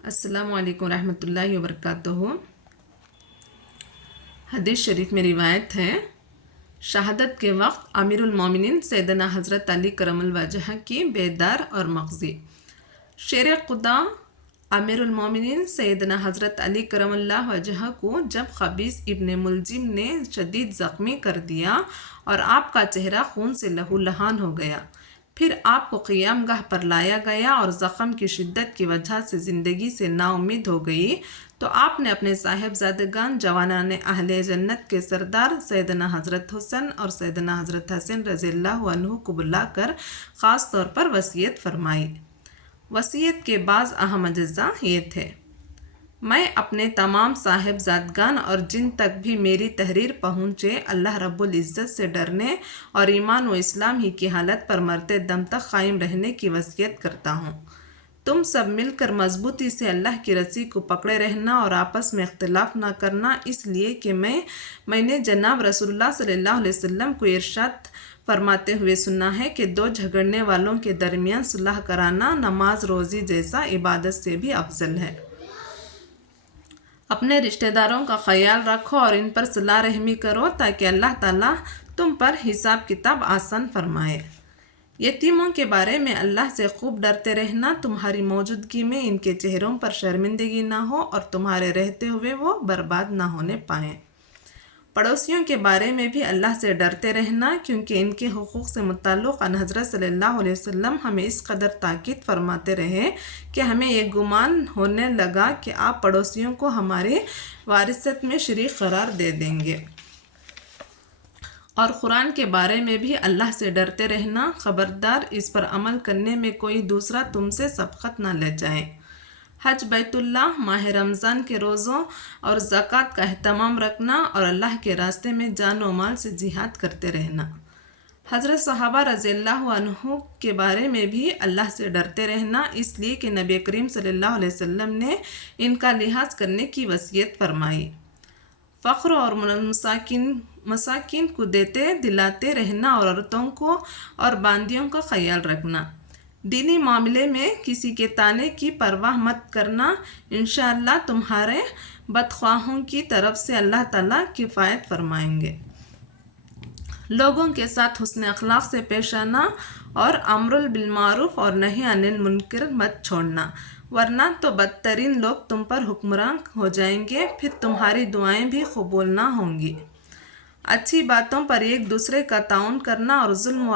السلام علیکم ورحمۃ اللہ وبرکاتہ۔ حدیث شریف میں روایت ہے، شہادت کے وقت امیر المومنین سیدنا حضرت علی کرم الوجہ کی بیدار اور مغزی۔ شیر خدا امیر المومنین سیدنا حضرت علی کرم اللہ وجہ کو جب خبیث ابن ملجم نے شدید زخمی کر دیا اور آپ کا چہرہ خون سے لہولہان ہو گیا، پھر آپ کو قیام گاہ پر لایا گیا اور زخم کی شدت کی وجہ سے زندگی سے نا امید ہو گئی، تو آپ نے اپنے صاحبزادگان جوانان اہل جنت کے سردار سیدنا حضرت حسن اور سیدنا حضرت حسین رضی اللہ عنہ کو بلا کر خاص طور پر وصیت فرمائی۔ وصیت کے بعض اہم اجزاء یہ تھے: میں اپنے تمام صاحبزادگان اور جن تک بھی میری تحریر پہنچے اللہ رب العزت سے ڈرنے اور ایمان و اسلام ہی کی حالت پر مرتے دم تک قائم رہنے کی وصیت کرتا ہوں۔ تم سب مل کر مضبوطی سے اللہ کی رسی کو پکڑے رہنا اور آپس میں اختلاف نہ کرنا، اس لیے کہ میں نے جناب رسول اللہ صلی اللہ علیہ وسلم کو ارشاد فرماتے ہوئے سنا ہے کہ دو جھگڑنے والوں کے درمیان صلح کرانا نماز روزی جیسا عبادت سے بھی افضل ہے۔ اپنے رشتہ داروں کا خیال رکھو اور ان پر صلہ رحمی کرو تاکہ اللہ تعالیٰ تم پر حساب کتاب آسان فرمائے۔ یتیموں کے بارے میں اللہ سے خوب ڈرتے رہنا، تمہاری موجودگی میں ان کے چہروں پر شرمندگی نہ ہو اور تمہارے رہتے ہوئے وہ برباد نہ ہونے پائیں۔ پڑوسیوں کے بارے میں بھی اللہ سے ڈرتے رہنا، کیونکہ ان کے حقوق سے متعلق حضرت صلی اللہ علیہ وسلم ہمیں اس قدر تاکید فرماتے رہے کہ ہمیں یہ گمان ہونے لگا کہ آپ پڑوسیوں کو ہماری وراثت میں شریک قرار دے دیں گے۔ اور قرآن کے بارے میں بھی اللہ سے ڈرتے رہنا، خبردار اس پر عمل کرنے میں کوئی دوسرا تم سے سبقت نہ لے جائے۔ حج بیت اللہ، ماہ رمضان کے روزوں اور زکوٰۃ کا اہتمام رکھنا اور اللہ کے راستے میں جان و مال سے جہاد کرتے رہنا۔ حضرت صحابہ رضی اللہ عنہ کے بارے میں بھی اللہ سے ڈرتے رہنا، اس لیے کہ نبی کریم صلی اللہ علیہ وسلم نے ان کا لحاظ کرنے کی وصیت فرمائی۔ فقر اور مساکین کو دیتے دلاتے رہنا اور عورتوں کو اور باندیوں کا خیال رکھنا۔ دینی معاملے میں کسی کے طعنے کی پرواہ مت کرنا، انشاءاللہ تمہارے بدخواہوں کی طرف سے اللہ تعالیٰ کفایت فرمائیں گے۔ لوگوں کے ساتھ حسن اخلاق سے پیش آنا اور امر بالمعروف اور نہی عن المنکر مت چھوڑنا، ورنہ تو بدترین لوگ تم پر حکمران ہو جائیں گے، پھر تمہاری دعائیں بھی قبول نہ ہوں گی۔ اچھی باتوں پر ایک دوسرے کا تعاون کرنا اور ظلم و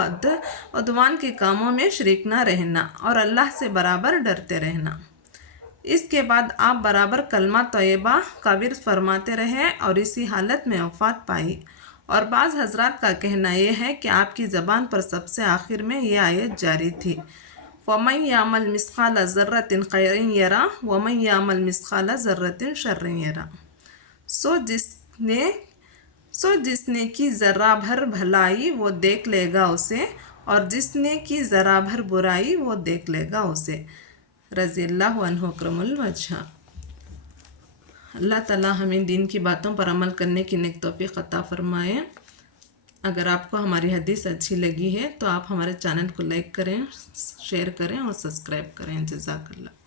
عدوان کے کاموں میں شریک نہ رہنا اور اللہ سے برابر ڈرتے رہنا۔ اس کے بعد آپ برابر کلمہ طیبہ کا ورد فرماتے رہے اور اسی حالت میں وفات پائی۔ اور بعض حضرات کا کہنا یہ ہے کہ آپ کی زبان پر سب سے آخر میں یہ آیت جاری تھی: وَمَن يَعْمَلْ مِثْقَالَ ذَرَّةٍ خَيْرًا يَرَهُ وَمَن يَعْمَلْ مِثْقَالَ ذَرَّةٍ شَرًّا يَرَهُ۔ سو جس نے کی ذرہ بھر بھلائی وہ دیکھ لے گا اسے، اور جس نے کی ذرہ بھر برائی وہ دیکھ لے گا اسے۔ رضی اللہ عنہ کرم الوجہ۔ اللہ تعالیٰ ہمیں دین کی باتوں پر عمل کرنے کی نیک توفیق عطا فرمائے۔ اگر آپ کو ہماری حدیث اچھی لگی ہے تو آپ ہمارے چینل کو لائک کریں، شیئر کریں اور سبسکرائب کریں۔ جزاک اللہ۔